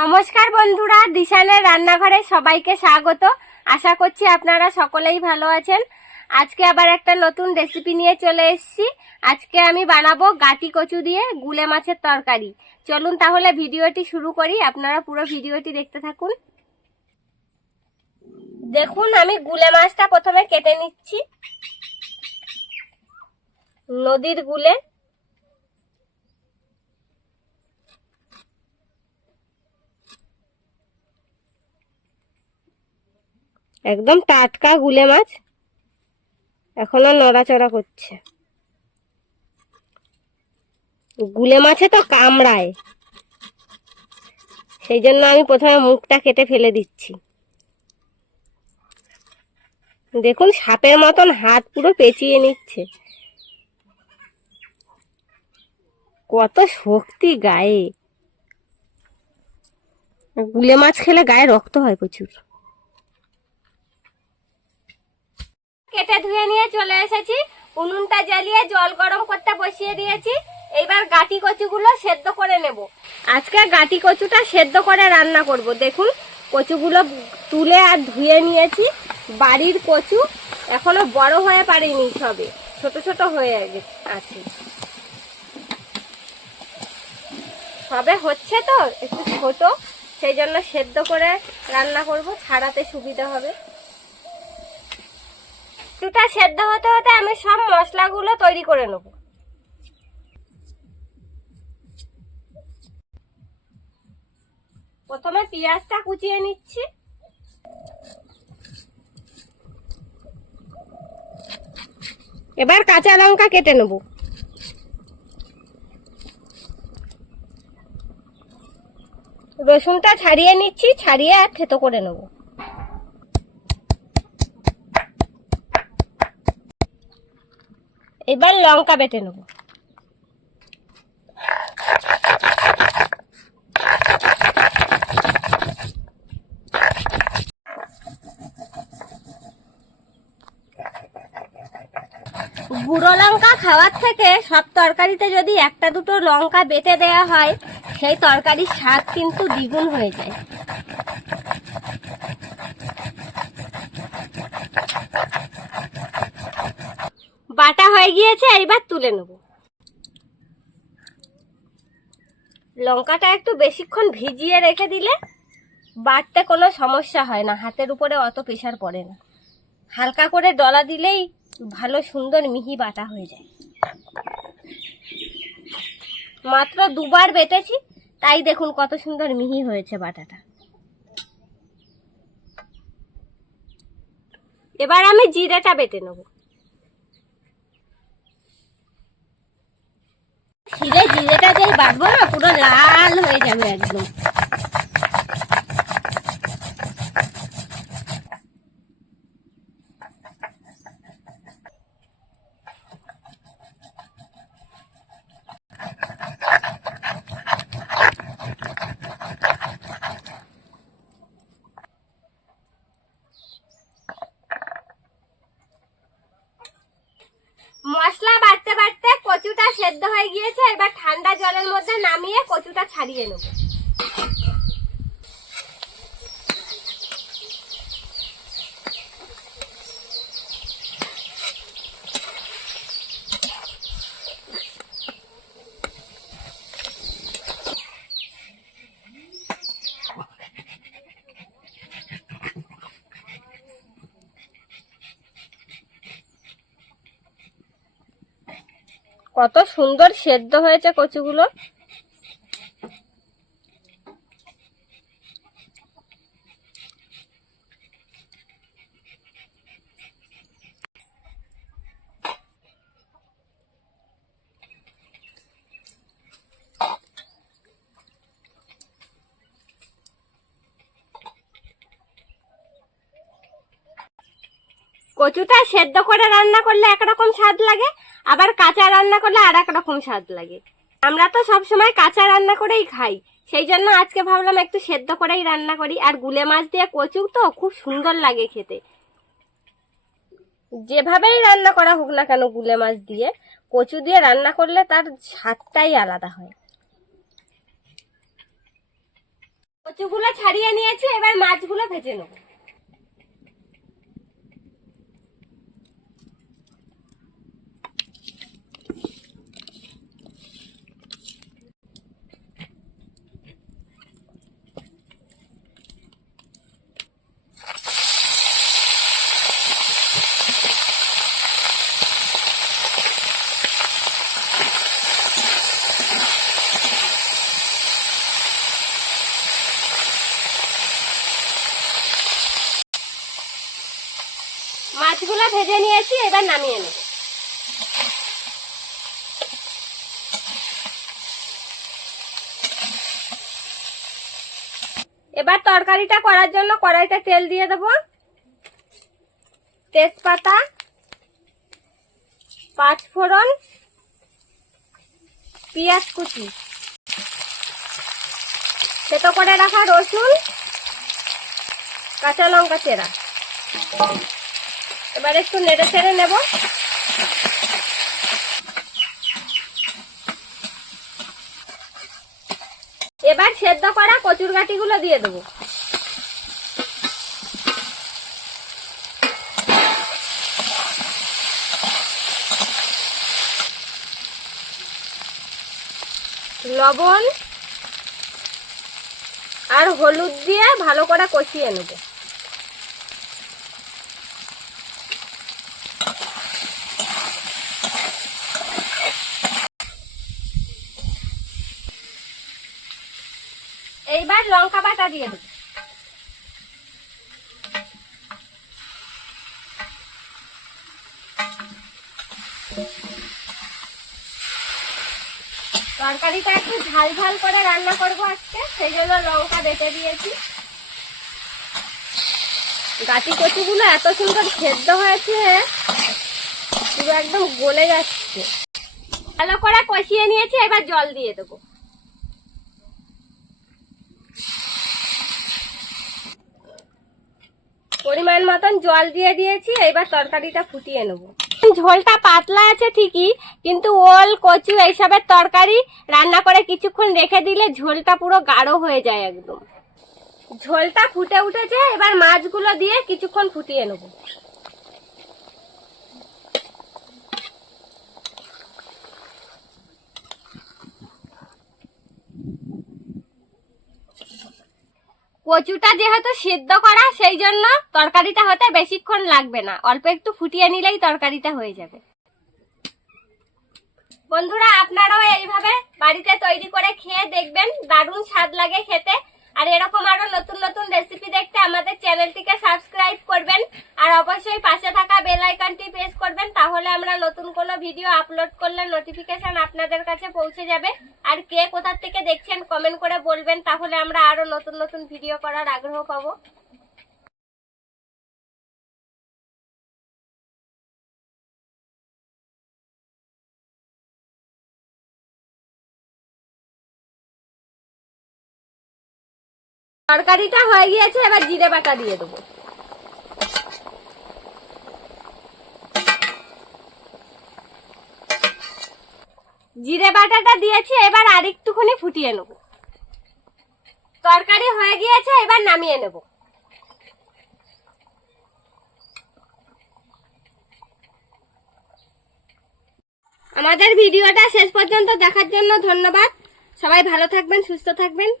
নমস্কার বন্ধুরা, দিশানের রান্নাঘরে সবাইকে স্বাগত। আশা করছি আপনারা সকলেই ভালো আছেন। আজকে আবার একটা নতুন রেসিপি নিয়ে চলে এসেছি। আজকে আমি বানাবো গাটি কচু দিয়ে গুলে মাছের তরকারি। চলুন তাহলে ভিডিওটি শুরু করি, আপনারা পুরো ভিডিওটি দেখতে থাকুন। দেখুন, আমি গুলে মাছটা প্রথমে কেটে নিচ্ছি। নদীর গুলে, একদম টাটকা গুলে মাছ, এখনো নড়াচড়া করছে। গুলে মাছে তো কামড়ায়, সেই জন্য আমি প্রথমে মুখটা কেটে ফেলে দিচ্ছি। দেখুন, সাপের মতন হাত পুরো পেঁচিয়ে নিচ্ছে। কত শক্তি গায়ে! গুলে মাছ খেলে গায়ে রক্ত হয় প্রচুর। কেটে ধুয়ে নিয়ে চলে এসেছি। উনুনটা জ্বালিয়ে জল গরম করতে বসিয়ে দিয়েছি। এইবার গাটি কচুগুলো সেদ্ধ করে নেব। আজকে গাটি কচুটা সেদ্ধ করে রান্না করব। দেখুন, কচুগুলো তুলে আর ধুয়ে নিয়েছি। বাড়ির কচু, এখনো বড় হয়ে পারেনি, সবে ছোট ছোট হয়ে আছে। সবে হচ্ছে তো, একটু ছোট, সেই জন্য সেদ্ধ করে রান্না করব, ছাড়াতে সুবিধা হবে। কচুটা সেদ্ধ হতে হতে আমি সব মশলাগুলো তৈরি করে নেব। প্রথমে পেঁয়াজটা কুচিয়ে নিচ্ছি। এবার কাঁচা লঙ্কা কেটে নেব। রসুনটা ছাড়িয়ে নিচ্ছি, ছাড়িয়ে আর থেতো করে নেব। এবার লঙ্কা বেটে নেব। গুঁড়ো লঙ্কা খাওয়ার থেকে সব তরকারিতে যদি একটা দুটো লঙ্কা বেটে দেওয়া হয়, সেই তরকারির স্বাদ কিন্তু দ্বিগুণ হয়ে যায়। বাটা হয়ে গিয়েছে, এবার তুলে নেব। লঙ্কাটা একটু বেশিক্ষণ ভিজিয়ে রেখে দিলে বাটতে কোনো সমস্যা হয় না, হাতের উপরে অত প্রেশার পড়ে না। হালকা করে ডলা দিলেই ভালো সুন্দর মিহি বাটা হয়ে যায়। মাত্র দুবার বেটেছি, তাই দেখুন কত সুন্দর মিহি হয়েছে বাটাটা। এবার আমি জিরেটা বেটে নেব। শিলে জিরেটা যেই বাটবো না, পুরো লাল হয়ে যাবে একদম। মশলা বাটতে বাটতে কচুটা সেদ্ধ হয়ে গিয়েছে। এবার ঠান্ডা জলের মধ্যে নামিয়ে কচুটা ছাড়িয়ে নেব। কত সুন্দর সেদ্ধ হয়েছে কচুগুলো। কচুটা সেদ্ধ করে রান্না করলে একরকম স্বাদ লাগে, আবার কাঁচা রান্না করলে আর এক রকম স্বাদ লাগে। আমরা তো সবসময় কাঁচা রান্না করেই খাই, সেই জন্য আজকে ভাবলাম একটু সেদ্ধ করেই রান্না করি। আর গুলে মাছ দিয়ে কচু তো খুব সুন্দর লাগে খেতে। যেভাবেই রান্না করা হোক না কেন, গুলে মাছ দিয়ে কচু দিয়ে রান্না করলে তার স্বাদটাই আলাদা হয়। কচুগুলো ছাড়িয়ে নিয়েছি, এবার মাছগুলো ভেজে নেব। মাছগুলো ভেজে নিয়েছি, এবার নামিয়ে নেব। এবার তরকারিটা করার জন্য কড়াইতে তেল দিয়ে দেব, তেজপাতা, পাঁচফোড়ন, পেঁয়াজ কুচি, থেতো করে রাখা রসুন, কাঁচা লঙ্কা চেরা। এবার একটু নেড়ে চেড়ে নেব। এবার সেদ্ধ করা কচুর গাঁটিগুলো দিয়ে দেবো। লবণ আর হলুদ দিয়ে ভালো করে কষিয়ে নেব। এইবার লঙ্কা বাটা দিয়ে দেব। তরকারিটা একটু ঝাল ঝাল করে রান্না করব আজকে, সেই জন্য লঙ্কা বেটে দিয়েছি। গাঁটি কচুগুলো এত সুন্দর সেদ্ধ হয়েছে, পুরো একদম গলে যাচ্ছে। ভালো করে কষিয়ে নিয়েছি, এবার জল দিয়ে দেবো। পরিমাণ মতন জল দিয়ে দিয়েছি, এবার তরকারিটা ফুটিয়ে নেব। ঝোলটা পাতলা আছে ঠিকই, কিন্তু ওল কচু এইসবের তরকারি রান্না করে কিছুক্ষণ রেখে দিলে ঝোলটা পুরো গাঢ় হয়ে যায় একদম। ঝোলটা ফুটে উঠেছে, এবার মাছগুলো দিয়ে কিছুক্ষণ ফুটিয়ে নেব। কচুটা যেহেতু সিদ্ধ করা, সেই জন্য তরকারিটা হতে বেশিক্ষণ লাগবে না, অল্প একটু ফুটিয়ে নিলেই তরকারিটা হয়ে যাবে। বন্ধুরা, আপনারাও এইভাবে বাড়িতে তৈরি করে খেয়ে দেখবেন, দারুণ স্বাদ লাগে খেতে। আর এরকম আরো নতুন নতুন রেসিপি দেখতে আমাদের চ্যানেলটিকে সাবস্ক্রাইব করবেন, আর অবশ্যই পাশে থাকা বেল আইকনটি প্রেস করবেন, তাহলে আমরা নতুন কোনো ভিডিও আপলোড করলে নোটিফিকেশন আপনাদের কাছে পৌঁছে যাবে। আর কে কোথা থেকে দেখছেন কমেন্ট করে বলবেন, তাহলে আমরা আরো নতুন নতুন ভিডিও করার আগ্রহ পাবো। তরকারিটা হয়ে গিয়েছে, এবার জিরে বাটা দিয়ে দেবো। জিরে বাটাটা দিয়েছি, এবার আরেকটুখানি ফুটিয়ে নেব। তরকারি হয়ে গিয়েছে, এবার নামিয়ে নেব। আমাদের ভিডিওটা শেষ পর্যন্ত দেখার জন্য ধন্যবাদ। সবাই ভালো থাকবেন, সুস্থ থাকবেন।